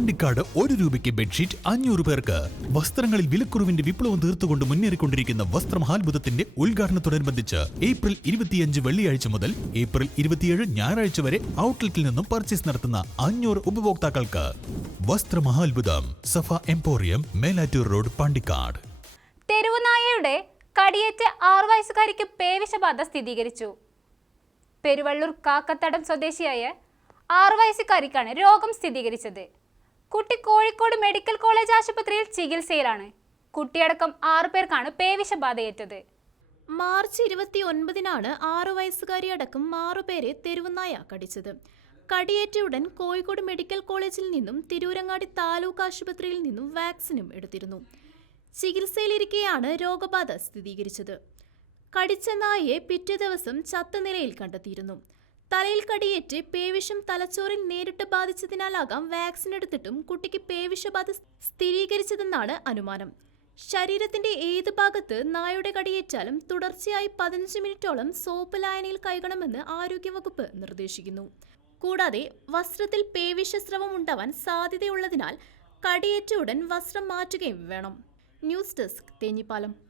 പാണ്ടിക്കാട് ഒരു രൂപയ്ക്ക് ബെഡ്ഷീറ്റ് അഞ്ഞൂറ് പേർക്ക്. വസ്ത്രങ്ങളിൽ വിലക്കുറവിന്റെ വിപ്ലവം തീർത്തുകൊണ്ട് മുന്നേറിക്കൊണ്ടിരിക്കുന്ന വസ്ത്രമഹാത്ഭുതത്തിന്റെ ഉദ്ഘാടനത്തോടനുബന്ധിച്ച് ഏപ്രിൽ ഇരുപത്തിയഞ്ച് വെള്ളിയാഴ്ച മുതൽ ഏപ്രിൽ ഇരുപത്തിയേഴ് ഞായറാഴ്ച വരെ ഔട്ട്ലെറ്റിൽ നിന്നും പർച്ചേസ് നടത്തുന്ന അഞ്ഞൂറ് ഉപഭോക്താക്കൾക്ക്. വസ്ത്രമഹാത്ഭുതം സഫ എംപോറിയം മേലാറ്റൂർ റോഡ് പാണ്ടിക്കാട്. തെരുവുനായയുടെ കടിയേറ്റ് ആറു വയസ്സുകാരിക്ക് പേവിഷബാധ സ്ഥിരീകരിച്ചു. പെരുവള്ളൂർ കാക്കത്തടം സ്വദേശിയായ ആറു വയസ്സുകാരിക്കാണ് രോഗം സ്ഥിരീകരിച്ചത്. കുട്ടി കോഴിക്കോട് മെഡിക്കൽ കോളേജ് ആശുപത്രിയിൽ ചികിത്സയിലാണ്. കുട്ടിയടക്കം ആറു പേർക്കാണ് പേവിഷബാധയേറ്റത്. മാർച്ച് ഇരുപത്തി ഒൻപതിനാണ് ആറു വയസ്സുകാരി അടക്കം ആറുപേരെ തെരുവുനായ കടിച്ചത്. കടിയേറ്റ ഉടൻ കോഴിക്കോട് മെഡിക്കൽ കോളേജിൽ നിന്നും തിരൂരങ്ങാടി താലൂക്ക് ആശുപത്രിയിൽ നിന്നും വാക്സിനും എടുത്തിരുന്നു. ചികിത്സയിലിരിക്കെയാണ് രോഗബാധ സ്ഥിരീകരിച്ചത്. കടിച്ച നായയെ പിറ്റേ ദിവസം ചത്ത നിലയിൽ കണ്ടെത്തിയിരുന്നു. തലയിൽ കടിയേറ്റ് പേവിഷം തലച്ചോറിൽ നേരിട്ട് ബാധിച്ചതിനാലാകാം വാക്സിൻ എടുത്തിട്ടും കുട്ടിക്ക് പേവിഷബാധ സ്ഥിരീകരിച്ചതെന്നാണ് അനുമാനം. ശരീരത്തിന്റെ ഏത് ഭാഗത്ത് നായയുടെ കടിയേറ്റാലും തുടർച്ചയായി പതിനഞ്ച് മിനിറ്റോളം സോപ്പ് ലായനിയിൽ കഴുകണമെന്ന് ആരോഗ്യവകുപ്പ് നിർദ്ദേശിക്കുന്നു. കൂടാതെ വസ്ത്രത്തിൽ പേവിഷസ്രവം ഉണ്ടാവാൻ സാധ്യതയുള്ളതിനാൽ കടിയേറ്റ ഉടൻ വസ്ത്രം മാറ്റുകയും വേണം. News desk Thenhipalam.